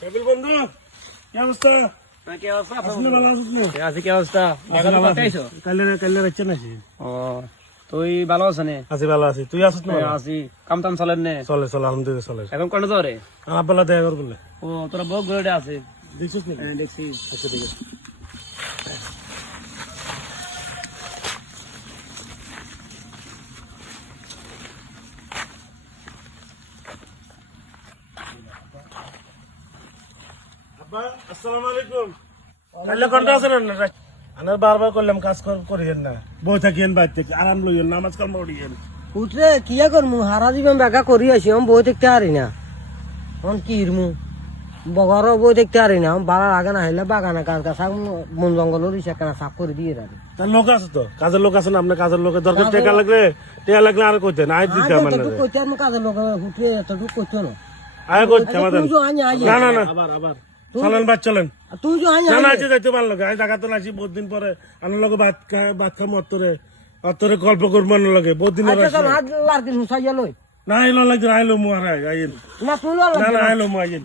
Table বন্ধু কি অবস্থা? কি অবস্থা? আসলে ভালো আছিস না? আছি, কি অবস্থা? কাইলে রাখছে নাকি? ও, তুই ভালো আছ নে? আছি ভালো আছি, তুই আসিস না? আছি, কাম টাম চলেন নে? চলে চলে আলহামদুলিল্লাহ চলে। এখন কোন যাওরে? আব্বালা দেখা কর বলে ও, তোরা বহু ঘুরে আছে। দেখছিস না? দেখছি। আচ্ছা ঠিক আছে। আব্বা আসসালামু আলাইকুম। কাইলে কোনটা আছেন না? আনার বারবার করলাম কাজ করিয়েন না, বই থাকিয়েন বাইর থেকে আরাম লইয়েন, নামাজ কালাম পড়িয়েন। উঠলে কিয়া করমু হারা জীবন বেগা করি আছি আমি বই দেখতে পারি না এখন কি ইরমু বগরও বই দেখতে পারি না বাড়ার আগে না হইলে বাগানে গাছ গাছ বন জঙ্গলের ইচ্ছা সাফ করে দিয়ে রাখি তার লোক আছে তো, কাজের লোক আছে না? আপনার কাজের লোকের দরকার, টেকা লাগলে আর কইতেন আয় দিতে আমার না কইতে আমি কাজের লোক উঠে এতটুকু করছো না আয় কইতে আমাদের তুই আনি আই না না না আবার চলেন বাদ চলেন। তুই যে আনি না না আজকে যাইতে ভালো লাগে, আজ জায়গা তো নাচি বহুত দিন পরে আমার লগে ভাত খাম অত্তরে গল্প করবো আমার লগে বহুত দিন হাত লার্কিন মুসাইয়া লই না আইলো লাগছে আইলো মু আর আইন না তুই না না আইলো মু আইন